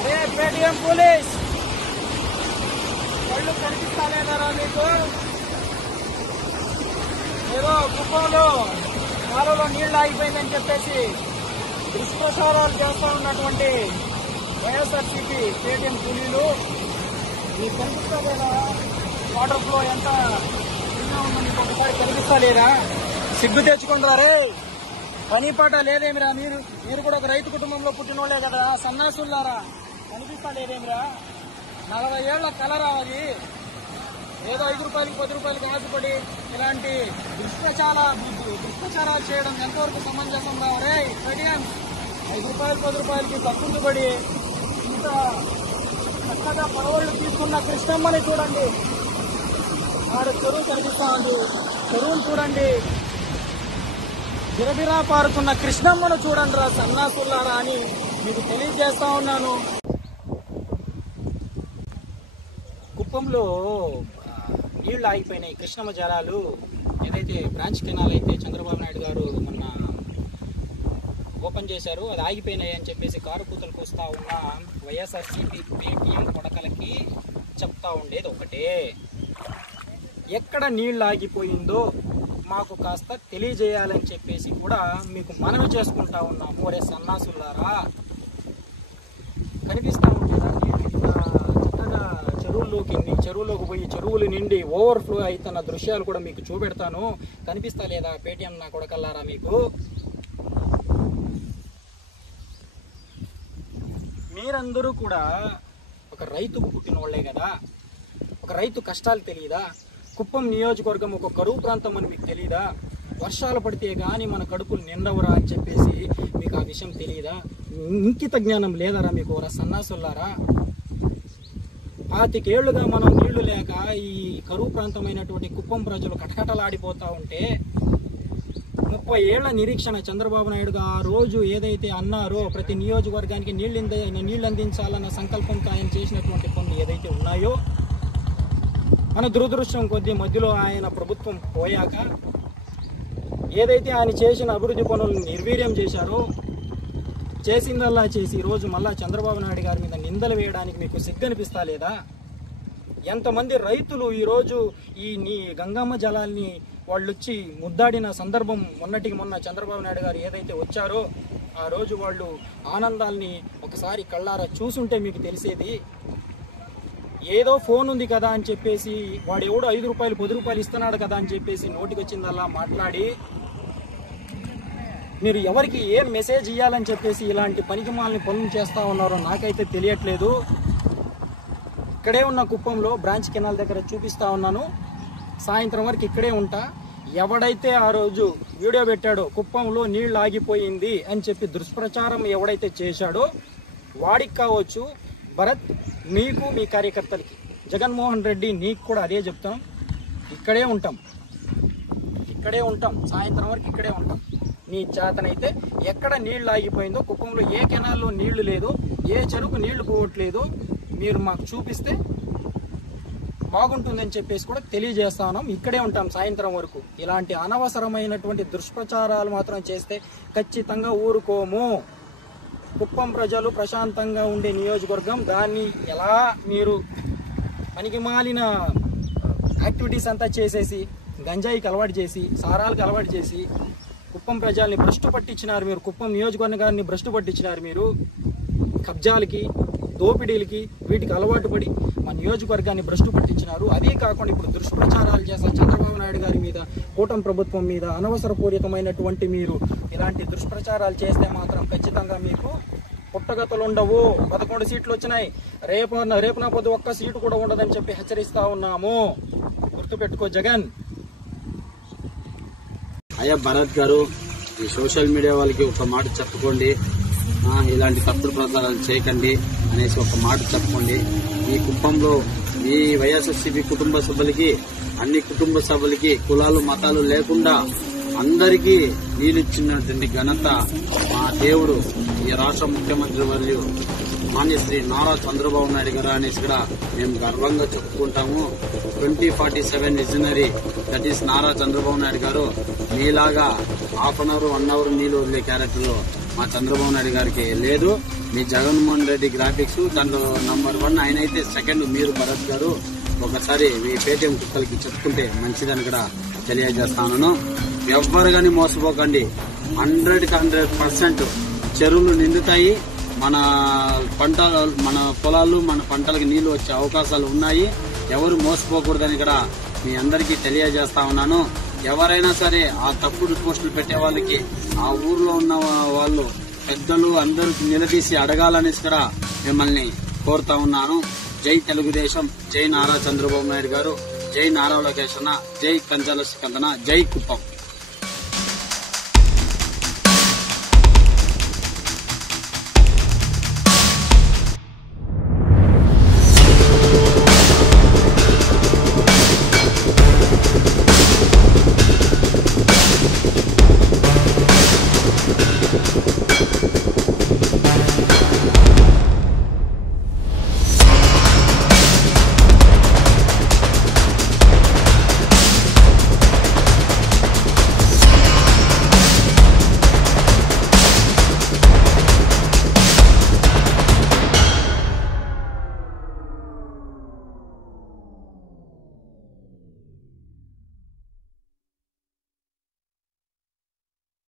అరే Paytm police వాళ్ళు కనిపిస్తానేదారా మీకు? ఏదో కుప్పంలో కాలువలో నీళ్లు ఆగిపోయిందని చెప్పేసి దుష్ప్రచారాలు చేస్తా ఉన్నటువంటి వైఎస్ఆర్సీపీ పేటీఎం కూలీలు మీకు కనిపిస్తలేదా? వాటర్ ఫ్లో ఎంత చిన్న ఉందో మీకు ఒకసారి కనిపిస్తలేదా? సిగ్గు తెచ్చుకుంటారే, పని పాట లేదేమిరా? మీరు కూడా ఒక రైతు కుటుంబంలో పుట్టినోళ్లే కదా, సన్నాసులారా, కనిపిస్తలేదేమిరా? 40 ఏళ్ల కలరా అది? ఏదో 5 రూపాయలకి 10 రూపాయలకి ఆశపడి ఇలాంటి దుష్ప్రచారాలు చేయడం ఎంతవరకు సమంజసం రే? పేటీఎం 5 రూపాయలు 10 రూపాయలకి తక్కువ పడి ఇంత చక్కగా పడవళ్ళు తీసుకున్న కృష్ణమ్మని చూడండి. ఆడ చెరువు కనిపిస్తా ఉంది, చెరువును చూడండి. బిరబిరా పారుతున్న కృష్ణమ్మను చూడండి రా సన్నాసులారా అని మీకు తెలియజేస్తా ఉన్నాను. కుప్పంలో నీళ్లు ఆగిపోయినాయి, కృష్ణమ్మ జలాలు. ఏదైతే బ్రాంచ్ కెనాల్ అయితే చంద్రబాబు నాయుడు గారు మొన్న ఓపెన్ చేశారు, అది ఆగిపోయినాయి అని చెప్పేసి కారు కూతలకు వస్తా ఉన్న వైఎస్ఆర్సీపీ పేటీఎం కొడకలకి చెప్తా ఉండేది ఒకటే, ఎక్కడ నీళ్లు ఆగిపోయిందో మాకు కాస్త తెలియజేయాలని చెప్పేసి కూడా మీకు మనవి చేసుకుంటా ఉన్నాము. ఒరే సన్నాసులారా, కనిపిస్తా ఉంటుందా చక్కగా చెరువులోకి పోయి చెరువులు నిండి ఓవర్ఫ్లో అవుతున్న దృశ్యాలు కూడా మీకు చూపెడతాను. కనిపిస్తా లేదా పేటీఎం నా కొడకల్లారా మీకు? మీరందరూ కూడా ఒక రైతుకు పుట్టిన వాళ్ళే కదా, ఒక రైతు కష్టాలు తెలియదా? కుప్పం నియోజకవర్గం ఒక కరువు ప్రాంతం అని మీకు తెలియదా? వర్షాలు పడితే కానీ మన కడుపులు నిండవరా అని చెప్పేసి మీకు ఆ విషయం తెలియదా? ఇంకిత జ్ఞానం లేదరా మీకు? సన్నాసులారా, 25 ఏళ్లుగా మనం నీళ్లు లేక ఈ కరువు ప్రాంతమైనటువంటి కుప్పం ప్రజలు కటకటలాడిపోతా ఉంటే 30 ఏళ్ల నిరీక్షణ చంద్రబాబు నాయుడుగా ఆ రోజు ఏదైతే అన్నారో ప్రతి నియోజకవర్గానికి నీళ్లు అందించాలన్న సంకల్పంతో ఆయన చేసినటువంటి కొన్ని ఏదైతే ఉన్నాయో, మన దురదృష్టం కొద్దీ మధ్యలో ఆయన ప్రభుత్వం పోయాక ఏదైతే ఆయన చేసిన అభివృద్ధి పనులను నిర్వీర్యం చేశారో, చేసిందల్లా చేసి ఈరోజు మళ్ళా చంద్రబాబు నాయుడు గారి మీద నిందలు వేయడానికి మీకు సిగ్గనిపిస్తా లేదా? ఎంతమంది రైతులు ఈరోజు నీ గంగమ్మ జలాల్ని వాళ్ళు వచ్చి ముద్దాడిన సందర్భం మొన్నటికి మొన్న చంద్రబాబు నాయుడు గారు ఏదైతే వచ్చారో ఆ రోజు వాళ్ళు ఆనందాల్ని ఒకసారి కళ్ళారా చూసుంటే మీకు తెలిసేది. ఏదో ఫోన్ ఉంది కదా అని చెప్పేసి వాడు ఎవడో 5 రూపాయలు 10 రూపాయలు ఇస్తున్నాడు కదా అని చెప్పేసి నోటికి వచ్చిందల్లా మాట్లాడి మీరు ఎవరికి ఏం మెసేజ్ ఇవ్వాలని చెప్పేసి ఇలాంటి పనికిమాలని పనులు చేస్తూ ఉన్నారో నాకైతే తెలియట్లేదు. ఇక్కడే ఉన్న కుప్పంలో బ్రాంచ్ కెనాల్ దగ్గర చూపిస్తా ఉన్నాను, సాయంత్రం వరకు ఇక్కడే ఉంటా. ఎవడైతే ఆ రోజు వీడియో పెట్టాడో కుప్పంలో నీళ్లు ఆగిపోయింది అని చెప్పి దుష్ప్రచారం ఎవడైతే చేశాడో వాడికి కావచ్చు, భరత్ మీకు మీ కార్యకర్తలకి, జగన్మోహన్ రెడ్డి నీకు కూడా అదే చెప్తాం. ఇక్కడే ఉంటాం సాయంత్రం వరకు ఇక్కడే ఉంటాం. నీ చేతనైతే ఎక్కడ నీళ్లు ఆగిపోయిందో, కుప్పంలో ఏ కెనాల్లో నీళ్లు లేదో, ఏ చెరుకు నీళ్లు పోవట్లేదో మీరు మాకు చూపిస్తే బాగుంటుందని చెప్పేసి కూడా తెలియజేస్తా ఉన్నాం. ఇక్కడే ఉంటాం సాయంత్రం వరకు. ఇలాంటి అనవసరమైనటువంటి దుష్ప్రచారాలు మాత్రం చేస్తే ఖచ్చితంగా ఊరుకోము. కుప్పం ప్రజలు ప్రశాంతంగా ఉండే నియోజకవర్గం, దాన్ని ఎలా మీరు పనికి మాలిన యాక్టివిటీస్ అంతా చేసేసి గంజాయికి అలవాటు చేసి సారాలకు అలవాటు చేసి కుప్పం ప్రజల్ని భ్రష్టు పట్టించినారు మీరు. కుప్పం నియోజకవర్గాన్ని భ్రష్టు పట్టించినారు మీరు. కబ్జాలకి దోపిడీలకి వీటికి అలవాటు పడి మా నియోజకవర్గాన్ని భ్రష్టు పట్టించినారు. అదే కాకుండా ఇప్పుడు దుష్ప్రచారాలు చేస్తారు చంద్రబాబు నాయుడు గారి మీద, కూటమి ప్రభుత్వం మీద. అనవసరపూరితమైనటువంటి మీరు ఇలాంటి దుష్ప్రచారాలు చేస్తే మాత్రం ఖచ్చితంగా మీకు పుట్టగతులు ఉండవు. 11 సీట్లు వచ్చినాయి, రేపున పొద్దు ఒక్క సీటు కూడా ఉండదని చెప్పి హెచ్చరిస్తా ఉన్నాము. గుర్తుపెట్టుకో జగన్. అయ్యా భరత్ గారు, ఈ సోషల్ మీడియా వాళ్ళకి ఒక మాట చెప్పుకోండి, ఇలాంటి తప్పుడు ప్రచారాలు చేయకండి అనేసి ఒక మాట చెప్పుకోండి. ఈ కుప్పంలో ఈ వైఎస్ఆర్సీపీ కుటుంబ సభ్యులకి, అన్ని కుటుంబ సభ్యులకి కులాలు మతాలు లేకుండా అందరికీ వీలిచ్చినటువంటి ఘనత మా దేవుడు ఈ రాష్ట్ర ముఖ్యమంత్రి వర్యులు మాన్యశ్రీ నారా చంద్రబాబు నాయుడు గారు అనేసి కూడా మేము గర్వంగా చెప్పుకుంటాము. 2047 visionary, that is Nara Chandrababu Naidu గారు మీలాగా హాఫ్ అన్ అవర్ 1 అవర్ నీళ్లు వదిలే క్యారెక్టర్ మా చంద్రబాబు నాయుడు గారికి లేదు. మీ జగన్మోహన్ రెడ్డి గ్రాఫిక్స్ దాంట్లో నంబర్ 1, ఆయన అయితే సెకండ్. మీరు భరత్ గారు ఒకసారి మీ పేటీఎం కుక్కలకి చెప్పుకుంటే మంచిదని కూడా తెలియజేస్తాను. ఎవ్వరు గాని మోసపోకండి. 100% చెరువులు నిండుతాయి. మన పొలాలు మన పంటలకు నీళ్లు వచ్చే అవకాశాలు ఉన్నాయి. ఎవరు మోసపోకూడదని కూడా మీ అందరికీ తెలియజేస్తా ఉన్నాను. ఎవరైనా సరే ఆ తప్పుడు పోస్టులు పెట్టే వాళ్ళకి ఆ ఊర్లో ఉన్న వాళ్ళు పెద్దలు అందరూ నిలదీసి అడగాలనేసి కూడా మిమ్మల్ని కోరుతా ఉన్నాను. జై తెలుగుదేశం, జై నారా చంద్రబాబు నాయుడు గారు, జై నారా లోకేష్ అన్న, జై కంచాల సికందన, జై కుప్పం.